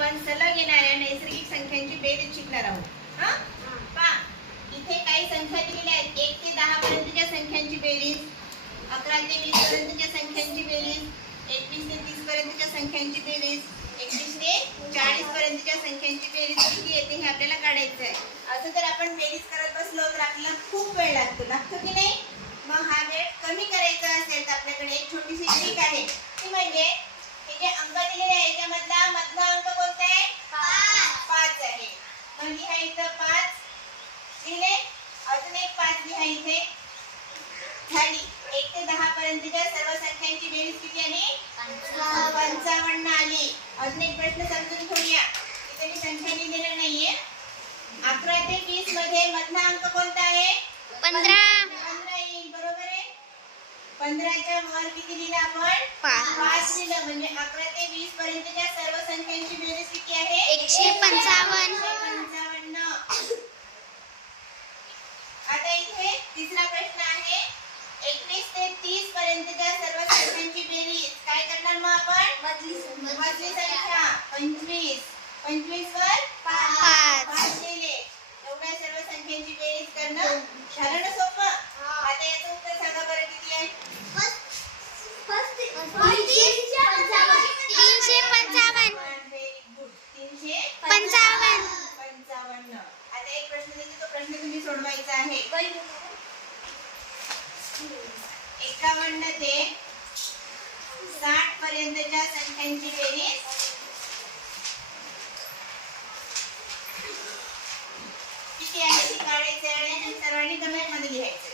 आपण सलग येणाऱ्या नैसर्गिक संख्यांची बेरीज शिकणार आहोत. हा पहा, इथे काही संख्या दिलेल्या आहेत. 1 ते 10 पर्यंतच्या संख्यांची बेरीज, 11 ते 20 पर्यंतच्या संख्यांची बेरीज, 21 ते 30 पर्यंतच्या संख्यांची बेरीज, 21 ते 40 पर्यंतच्या संख्यांची बेरीज किती येते हे आपल्याला काढायचं आहे. असं जर आपण बेरीज करत बसलो तर आपल्याला खूप वेळ लागतो की नाही. मग हा वेळ कमी करायचा असेल तर आपल्याकडे एक छोटीशी ट्रिक आहे. ती म्हणजे हे जे अंक दिलेले आहे याच्यामधला अंक कोणता आहे? 5 आहे. मग लिहा इथं 5 लिहिले, अजून एक 5 लिहा इथे. झाली. 1 ते 10 पर्यंतच्या सर्व संख्यांची बेरीज किती आली? 55 आली. अजून एक प्रश्न समजून घेऊया. इथे मी संख्या लिहिलेल्या नाहीये. 11 ते 20 मध्ये मधला अंक कोणता आहे? 15 येईल. बरोबर आहे. 15च्या वर किती लिहिलं आपण? 5 लिहिलं. म्हणजे 11 ते 20 पर्यंतच्या सर्व संख्यांची बेरीज किती आहे? 155. आता इथे तिसरा प्रश्न आहे. 21 ते 30 पर्यंतच्या सर्व संख्यांची बेरीज काय करणार मग आपण? मधली संख्या 25. 25 वर 5 लिहिले. एवढ्या सर्व संख्यांची बेरीज करणं झालं ना सोपं? आता याचं उत्तर सांगा बरं किती आहे? 55. आता एक प्रश्न देते, तो प्रश्न तुम्ही सोडवायचा आहे. 51 ते 60 पर्यंतच्या संख्यांची बेरीज किती आहे ती काढायची आणि सर्वांनी कमेंट मध्ये लिहायचं.